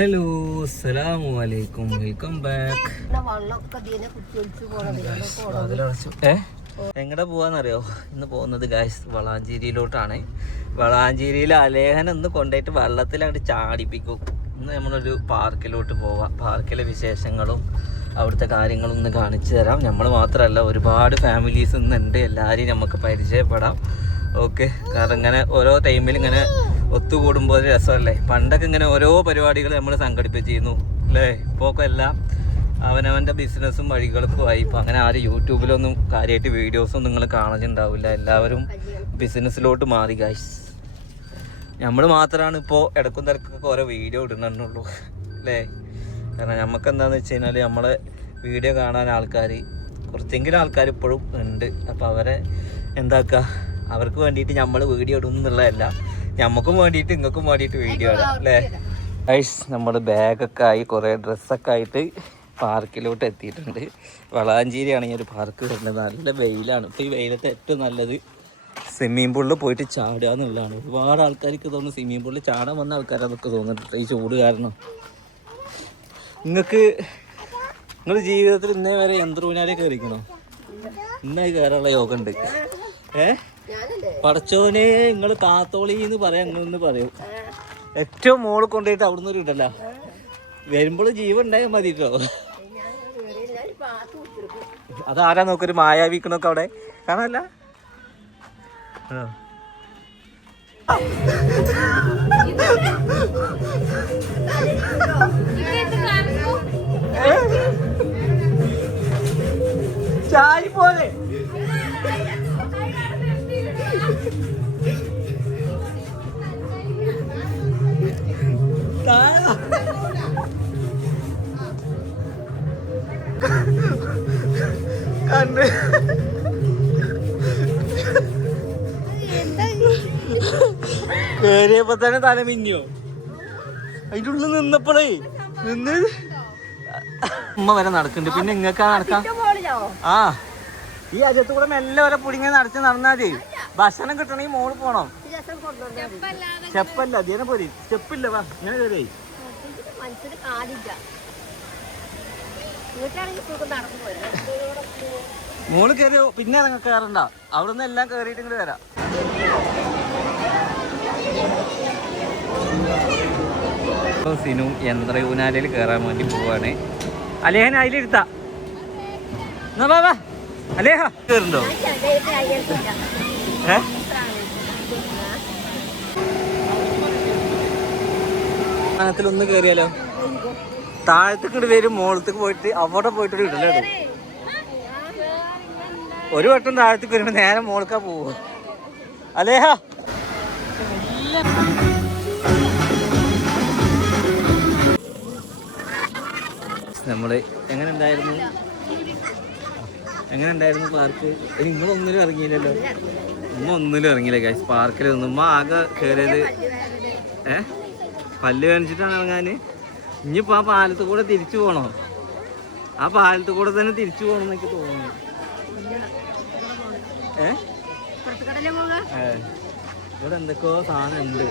Hello അസ്സലാമു അലൈക്കും, welcome back. എങ്ങടെ പോവാന്നറിയോ? ഇന്ന് പോകുന്നത് ഗായ്സ് വളാഞ്ചേരിയിലോട്ടാണ്. വളാഞ്ചേരിയിൽ അലേഹൻ ഒന്ന് കൊണ്ടുപോയിട്ട് വെള്ളത്തിൽ അങ്ങോട്ട് ചാടിപ്പിക്കും. ഇന്ന് നമ്മളൊരു പാർക്കിലോട്ട് പോവാം. പാർക്കിലെ വിശേഷങ്ങളും അവിടുത്തെ കാര്യങ്ങളും ഒന്ന് കാണിച്ചു തരാം. നമ്മൾ മാത്രമല്ല, ഒരുപാട് ഫാമിലീസ് ഇന്നുണ്ട്. എല്ലാവരെയും നമുക്ക് പരിചയപ്പെടാം. ഓക്കെ, കാരണം ഇങ്ങനെ ഓരോ ടൈമിൽ ഇങ്ങനെ ഒത്തുകൂടുമ്പോൾ ഒരു രസമല്ലേ. പണ്ടൊക്കെ ഇങ്ങനെ ഓരോ പരിപാടികൾ നമ്മൾ സംഘടിപ്പിച്ചിരുന്നു അല്ലേ. ഇപ്പോൾ എല്ലാം അവനവൻ്റെ ബിസിനസ്സും വഴികൾക്കും ആയി. ഇപ്പോൾ അങ്ങനെ ആരും യൂട്യൂബിലൊന്നും കാര്യമായിട്ട് വീഡിയോസൊന്നും നിങ്ങൾ കാണുന്നുണ്ടാവില്ല. എല്ലാവരും ബിസിനസ്സിലോട്ട് മാറി ഗൈസ്. നമ്മൾ മാത്രമാണ് ഇപ്പോൾ ഇടക്കും തിരക്കൊക്കെ ഓരോ വീഡിയോ ഇടുന്നുള്ളൂ അല്ലേ. കാരണം നമുക്ക് എന്താണെന്ന് വെച്ച് കഴിഞ്ഞാൽ നമ്മളെ വീഡിയോ കാണാൻ ആൾക്കാർ കുറച്ചെങ്കിലും ആൾക്കാർ ഇപ്പോഴും ഉണ്ട്. അപ്പോൾ അവരെ എന്താക്കുക, അവർക്ക് വേണ്ടിയിട്ട് നമ്മൾ വീഡിയോ ഇടും എന്നുള്ളതല്ല, നമുക്കും വേണ്ടിയിട്ട് നിങ്ങൾക്കും വേണ്ടിയിട്ട് വീഡിയോ ഇടാം അല്ലേ. ഗൈസ്, നമ്മൾ ബാഗൊക്കെ ആയി കുറേ ഡ്രസ്സൊക്കെ ആയിട്ട് പാർക്കിലോട്ട് എത്തിയിട്ടുണ്ട്. വളാഞ്ചേരിയാണ് ഈ ഒരു പാർക്ക് വരുന്നത്. നല്ല വെയിലാണ്. ഇപ്പോൾ ഈ വെയിലത്ത് ഏറ്റവും നല്ലത് സ്വിമ്മിങ് പൂളിൽ പോയിട്ട് ചാടുക എന്നുള്ളതാണ്. ഒരുപാട് ആൾക്കാർക്ക് തോന്നുന്നു സ്വിമ്മിങ് പൂളിൽ ചാടാൻ വന്ന ആൾക്കാരതൊക്കെ തോന്നുന്നുണ്ട് ഈ ചൂട് കാരണം. നിങ്ങൾ ജീവിതത്തിൽ ഇന്നേ വരെ യന്ത്രൂനാലേ കയറിക്കണോ? ഇന്നായി കയറാനുള്ള യോഗ ഉണ്ട്. പടച്ചോനെ, നിങ്ങൾ കാത്തോളിന്ന് പറയാം, അങ്ങനെന്ന് പറയും. ഏറ്റവും മോള് കൊണ്ടുപോയിട്ട് അവിടുന്ന് ഒരു ഇടല്ല. വരുമ്പോൾ ജീവൻ ഉണ്ടായാൽ മതി കേട്ടോ. അതാരാ നോക്കൊരു മായാവിക്കണൊക്കെ അവിടെ കാണാനല്ല. ചാരി പോലെ കണ്ട് കേറിയപ്പോ തന്നെ തല മിന്നിയോ. അതിന്റെ ഉള്ളിൽ നിന്നപ്പോഴേ ഉമ്മ വരെ നടക്കുന്നുണ്ട്. പിന്നെ ഇങ്ങക്കാ നടക്കാം. ആ, ഈ അജത്ത് കൂടെ മെല്ലെ വരെ പുടിങ്ങനെ നടന്നാല് ഭക്ഷണം കിട്ടണമെങ്കിൽ മോള് പോണം. സ്റ്റെപ്പല്ല, അതിനെ പോലെ സ്റ്റെപ്പില്ല. വാ, ഇങ്ങനെ കയറി മോള് കയറിയോ. പിന്നെ നിങ്ങൾ കയറണ്ട, അവിടെ നിന്ന് എല്ലാം കയറിയിട്ട് ഇങ്ങോട്ട് വരാം. സിനു യന്ത്രയൂനാലിൽ കയറാൻ വേണ്ടി പോവാണ്. അലേഹൻ അതിലിരുത്താ. എന്നാ വാ അലേഹ, കയറുണ്ടോ? ത്തിലൊന്ന് കയറിയാലോ. താഴത്തേക്ക് വരും, മോളത്തേക്ക് പോയിട്ട് അവിടെ പോയിട്ടൊരു ഇടലിടും. ഒരു വട്ടം താഴത്തേക്ക് വരുമ്പോ നേരെ മോൾക്കാ പോവും. അലേഹ, നമ്മള് എങ്ങനെ ഉണ്ടായിരുന്നു പാർക്ക്? നിങ്ങളൊന്നിലും ഇറങ്ങിയില്ലല്ലോ. ഒന്നിലും ഇറങ്ങിയില്ല ഗൈസ്. പാർക്കിൽ നിന്നുമ്മ ആകെ കയറിയത് പല്ല് കാണിച്ചിട്ടാണ് ഇറങ്ങാന്. ഇനിയിപ്പോൾ ആ പാലത്ത് കൂടെ തിരിച്ചു പോകണോ? ആ പാലത്ത് കൂടെ തന്നെ തിരിച്ചു പോകണം എന്നൊക്കെ തോന്നുന്നു. ഇവിടെ എന്തൊക്കെയോ സാധനം ഉണ്ട്.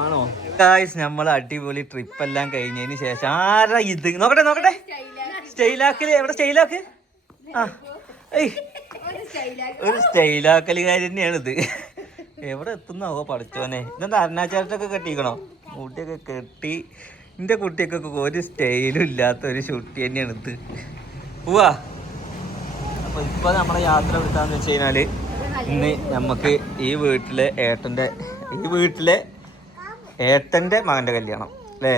ആണോ ഗൈസ്? നമ്മൾ അടിപൊളി ട്രിപ്പ് എല്ലാം കഴിഞ്ഞതിന് ശേഷം ആരാ ഇത്? നോക്കട്ടെ സ്റ്റൈലാക്കല്. എവിടെ സ്റ്റൈലാക്ക്? ആ, ഒരു സ്റ്റൈലാക്കലുകാരി തന്നെയാണിത്. എവിടെ എത്തുന്നാവോ പഠിച്ചോനെ. ഇതെന്താ അരുണാചാരത്തൊക്കെ കെട്ടിക്കണോ? മുടിയൊക്കെ കെട്ടി. എൻ്റെ കുട്ടിയൊക്കെ ഒരു സ്റ്റൈലും ഇല്ലാത്ത ഒരു ഷുട്ടി തന്നെയാണ് ഇത്. പോവാ. അപ്പോൾ ഇപ്പോൾ നമ്മളെ യാത്ര എടുക്കാന്ന് വെച്ച് കഴിഞ്ഞാൽ ഇന്ന് നമുക്ക് ഈ വീട്ടിലെ ഏട്ടൻ്റെ മകൻ്റെ കല്യാണം അല്ലേ.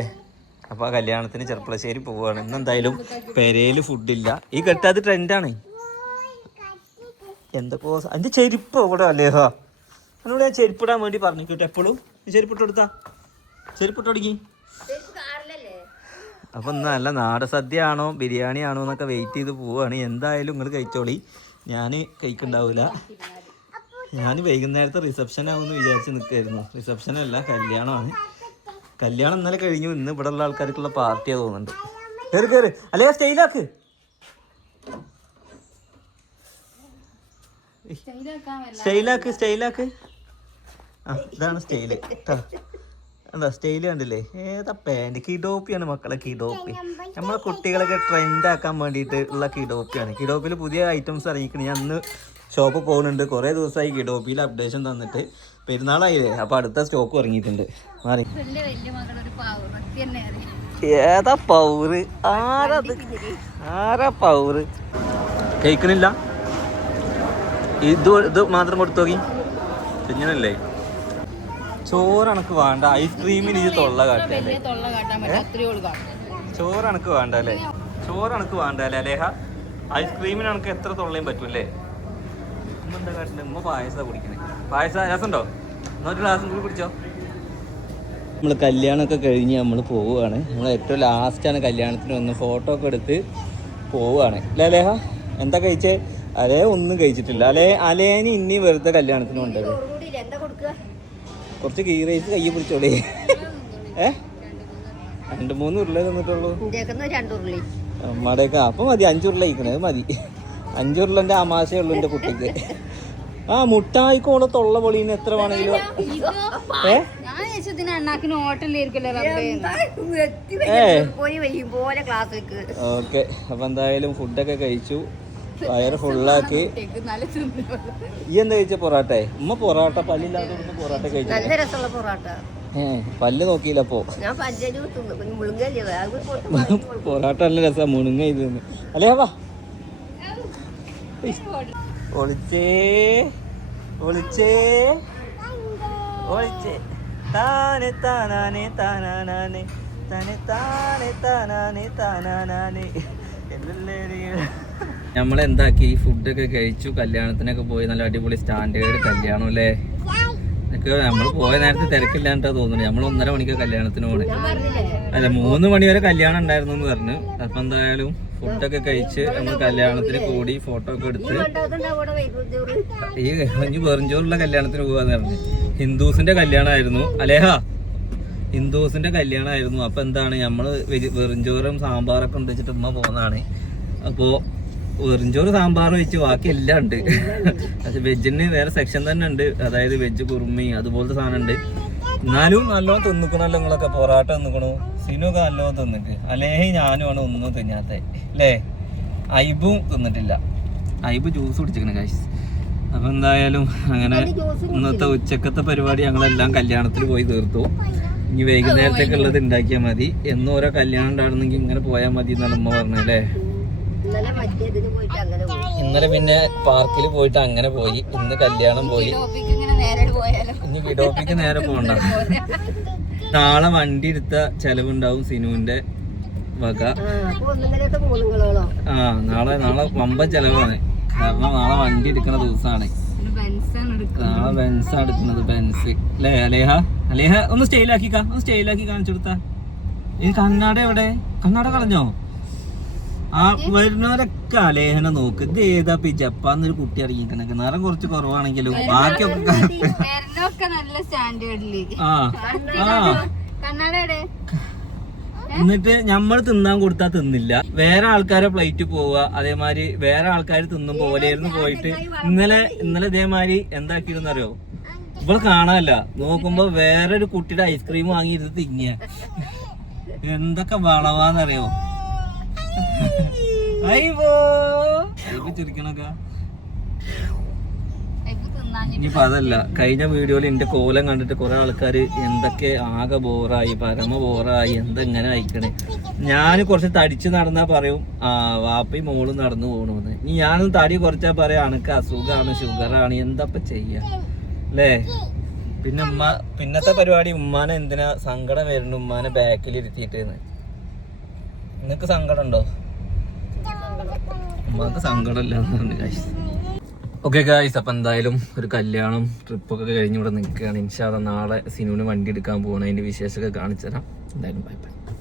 അപ്പോൾ ആ കല്യാണത്തിന് ചെർപ്പളശ്ശേരി പോവുകയാണ്. ഇന്നെന്തായാലും പെരയിൽ ഫുഡില്ല. ഈ കെട്ടാത് ട്രെൻഡാണ്. എന്തൊക്കെയോ അതിൻ്റെ ചെരുപ്പ് ഇവിടെ അല്ലേഹാ. എന്നോട് ഞാൻ ചെരുപ്പിടാൻ വേണ്ടി പറഞ്ഞു കേട്ടോ. എപ്പോഴും ചെരുപ്പിട്ട് കൊടുത്താ ചെരുപ്പിട്ട് തുടങ്ങി. അപ്പം ഇന്ന് നല്ല നാടൻ സദ്യ ആണോ ബിരിയാണി ആണോ എന്നൊക്കെ വെയിറ്റ് ചെയ്ത് പോവുകയാണ്. എന്തായാലും നിങ്ങൾ കഴിച്ചോളി, ഞാൻ കഴിക്കുന്നുണ്ടാവില്ല. ഞാൻ വൈകുന്നേരത്തെ റിസപ്ഷനാവുമെന്ന് വിചാരിച്ച് നിൽക്കുമായിരുന്നു. റിസപ്ഷനല്ല, കല്യാണമാണ്. കല്യാണം ഇന്നലെ കഴിഞ്ഞു. ഇന്ന് ഇവിടെ ഉള്ള ആൾക്കാർക്കുള്ള പാർട്ടിയാ തോന്നുന്നുണ്ട്. കയറി അല്ലേ, സ്റ്റൈലാക്ക്. സ്റ്റൈലാക്ക്. ആ, ഇതാണ് സ്റ്റൈല് കേട്ടോ. എന്താ സ്റ്റൈല് കണ്ടില്ലേ? ഏതാ പാൻറ് കിഡോപ്പിയാണ് മക്കളെ, കിഡോപ്പി. നമ്മളെ കുട്ടികളൊക്കെ ട്രെൻഡ് ആക്കാൻ വേണ്ടിയിട്ട് ഉള്ള കിഡോപ്പിയാണ്. കിഡോപ്പിൽ പുതിയ ഐറ്റംസ് ഇറങ്ങിക്കണം. ഞാൻ അന്ന് ഷോപ്പ് പോകുന്നുണ്ട്, കുറേ ദിവസമായി കിഡോപ്പിയിൽ അപ്ഡേഷൻ തന്നിട്ട്. പെരുന്നാളായില്ലേ, അപ്പോൾ അടുത്ത സ്റ്റോക്ക് ഇറങ്ങിയിട്ടുണ്ട്. മാറി ഏതാ പൗറ്? ആരാ പൗറ്? കഴിക്കണില്ല. ഇത് മാത്രം കൊടുത്തു നോക്കി കുഞ്ഞനല്ലേ. ചോറ് എനക്ക് വേണ്ട, ഐസ്ക്രീമിന് ഇത് തൊള്ള കാട്ടല്ലേ. ചോറ് എനക്ക് വേണ്ട അല്ലേ, ചോറ് എനക്ക് വേണ്ട അല്ലേ അലേഹ. ഐസ്ക്രീമിന് എനക്ക് എത്ര തൊള്ളയും പറ്റൂല്ലേ. ഉമ്മ എന്താ കാട്ടുന്നത്? ഉമ്മ പായസം കുടിക്കണേ. പായസം രസമുണ്ടോ? എന്നൊരു ഗ്ലാസും കൂടി കുടിച്ചോ. നമ്മൾ കല്യാണമൊക്കെ കഴിഞ്ഞ് നമ്മൾ പോവുകയാണ്. നമ്മൾ ഏറ്റവും ലാസ്റ്റാണ് കല്യാണത്തിന് വന്ന് ഫോട്ടോ ഒക്കെ എടുത്ത് പോവുകയാണ് അല്ലേ അലേഹ? എന്താ കഴിച്ചേ? അലേ ഒന്നും കഴിച്ചിട്ടില്ല. അലേന് ഇനി വെറുതെ കല്യാണത്തിന് കൊണ്ടുവരും. കുറച്ച് ഗീ റൈസ് കയ്യിൽ പിടിച്ചോളേ. 2-3 ഉരുള തന്നിട്ടുള്ളൂ അമ്മയുടെയൊക്കെ. അപ്പം മതി, 5 ഉരുള കഴിക്കണത് മതി. 5 ഉരുളൻ്റെ ആമാശയുള്ളൂ എൻ്റെ കുട്ടിക്ക്. ആ മുട്ടായിക്കോളെ തൊള്ള പൊളിന് എത്ര വേണമെങ്കിലും. ഓക്കെ, അപ്പൊ എന്തായാലും ഫുഡൊക്കെ കഴിച്ചു, വയറ് ഫുള്ളാക്കി. ഈ എന്താ കഴിച്ച? പൊറാട്ട. ഉമ്മ പൊറാട്ട പല്ലില്ലാത്ത പൊറാട്ട കഴിച്ചു. പല്ല് നോക്കിയില്ലപ്പോ. പൊറാട്ട നല്ല രസാ, മുണുങ്ങ ഇത് അല്ലേ. വാ ഒളിച്ചേ ഒളിച്ചേ ഒളിച്ചേ താനെ താനാനെ താനാനെ താനെ താനെ താനാനെ താനാനെ. നമ്മളെന്താക്കി, ഫുഡൊക്കെ കഴിച്ചു, കല്യാണത്തിനൊക്കെ പോയി. നല്ല അടിപൊളി സ്റ്റാൻഡേർഡ് കല്യാണം അല്ലേ. നമ്മൾ പോയ നേരത്തെ തിരക്കില്ലാണ്ടാ തോന്നുന്നു. നമ്മൾ 1:30 മണിക്ക് കല്യാണത്തിന് പോണേ. അല്ല 3 മണി വരെ കല്യാണം ഉണ്ടായിരുന്നു എന്ന് പറഞ്ഞു. അപ്പൊ എന്തായാലും ഫുഡൊക്കെ കഴിച്ച് നമ്മൾ കല്യാണത്തിന് കൂടി, ഫോട്ടോ ഒക്കെ എടുത്ത് ഈ വെറുംചോറുള്ള കല്യാണത്തിന് പോവാന്ന് പറഞ്ഞു. ഹിന്ദുസിന്റെ കല്യാണമായിരുന്നു അലേഹ, ഹിന്ദുസിന്റെ കല്യാണമായിരുന്നു. അപ്പൊ എന്താണ്, നമ്മള് വെറുംചോറും സാമ്പാറൊക്കെ ഉണ്ട് വെച്ചിട്ട് ഉമ്മ പോകുന്നതാണ്. അപ്പോ വെറുംചോറ് സാമ്പാർ വെച്ച് ബാക്കി എല്ലാം ഉണ്ട്. പക്ഷെ വെജിന് വേറെ സെക്ഷൻ തന്നെ ഉണ്ട്, അതായത് വെജ് കുറുമി അതുപോലത്തെ സാധനം ഉണ്ട്. എന്നാലും നല്ലോണം തിന്നിക്കണല്ലോ നിങ്ങളൊക്കെ. പൊറാട്ട തിന്നിക്കണു, സിനൊക്കെ നല്ലോണം തിന്നിട്ട്. അലേഹി ഞാനുമാണ് ഒന്നും തിന്നാത്ത അല്ലേ. ഐബും തിന്നിട്ടില്ല, ഐബ് ജ്യൂസ് കുടിച്ചിരിക്കണ കാശ്. അപ്പൊ എന്തായാലും അങ്ങനെ ഇന്നത്തെ ഉച്ചക്കത്തെ പരിപാടി ഞങ്ങളെല്ലാം കല്യാണത്തിൽ പോയി തീർത്തു. ഇനി വൈകുന്നേരത്തേക്ക് ഉള്ളത് ഉണ്ടാക്കിയാൽ മതി. എന്നും ഓരോ കല്യാണം ഉണ്ടായിരുന്നെങ്കിൽ ഇങ്ങനെ പോയാൽ മതി എന്നാണ് ഉമ്മ പറഞ്ഞല്ലേ. ഇന്നലെ പിന്നെ പാർക്കിൽ പോയിട്ട് അങ്ങനെ പോയി, ഇന്ന് കല്യാണം പോയി. ഇനി കിഡോപ്പിക്ക് നേരെ പോകണ്ട. നാളെ വണ്ടി എടുത്ത ചെലവുണ്ടാവും സിനുവിന്റെ വക. നാളെ വമ്പൻ ചെലവാണ്. കാരണം നാളെ വണ്ടി എടുക്കുന്ന ദിവസമാണ്. നാളെ ബെൻസാ എടുക്കുന്നത്, ബെൻസ് അല്ലേ അലേഹ. അലേഹ ഒന്ന് സ്റ്റൈലാക്കി കാണിച്ചു കൊടുത്താ. ഈ കണ്ണാട എവിടെ? കണ്ണാട കളഞ്ഞോ? ആ വരുന്നവരൊക്കെ അലേഹനെ നോക്ക്. ഇത് ഏതാ ജപ്പാന്നൊരു കുട്ടി ഇറങ്ങിക്കണൊക്കെ. നിറം കുറച്ച് കുറവാണെങ്കിലും ബാക്കിയൊക്കെ എന്നിട്ട് നമ്മൾ തിന്നാൻ കൊടുത്താൽ തിന്നില്ല. വേറെ ആൾക്കാരെ പ്ലേറ്റ് പോവുക, അതേമാതിരി വേറെ ആൾക്കാർ തിന്നും പോലെയായിരുന്നു. പോയിട്ട് ഇന്നലെ ഇതേമാതിരി എന്താക്കിയിരുന്നറിയോ, ഇപ്പോൾ കാണാനല്ല നോക്കുമ്പോ വേറൊരു കുട്ടിയുടെ ഐസ്ക്രീം വാങ്ങിയിരുന്ന് തിങ്ങിയ. എന്തൊക്കെ വളവാന്നറിയോ. ചിരിക്കണൊക്കെ. ഇനിയിപ്പോ അതല്ല, കഴിഞ്ഞ വീഡിയോയിൽ എന്റെ കോലം കണ്ടിട്ട് കുറെ ആൾക്കാർ എന്തൊക്കെ ആകെ ബോറായി, പരമ ബോറായി, എന്തെങ്ങനെ അയക്കണേ. ഞാൻ കുറച്ച് തടിച്ച് നടന്നാ പറയും വാപ്പയും മോളും നടന്നു പോകണമെന്ന്. ഇനി ഞാനും തടി കുറച്ചാ പറയാം അനക്ക് അസുഖമാണ്, ഷുഗറാണ്, എന്താപ്പ ചെയ്യാ അല്ലേ. പിന്നെ പിന്നത്തെ പരിപാടി ഉമ്മാനെ എന്തിനാ സങ്കടം വരുന്നു, ഉമ്മാനെ ബാക്കിൽ ഇരുത്തിയിട്ട്. നിങ്ങക്ക് സങ്കടം ഉണ്ടോ? ഉമ്മാക്ക് സങ്കടമില്ലാന്ന് പറഞ്ഞു ഗായ്സ്. ഓക്കെ ഗായ്സ്, അപ്പം എന്തായാലും ഒരു കല്യാണം ട്രിപ്പൊക്കെ കഴിഞ്ഞ് ഇവിടെ നിൽക്കുകയാണ്. ഇൻഷാ അല്ലാഹ് നാളെ സിനുവിന് വണ്ടി എടുക്കാൻ പോകണം. അതിൻ്റെ വിശേഷമൊക്കെ കാണിച്ചു തരാം. എന്തായാലും ബൈ ബൈ.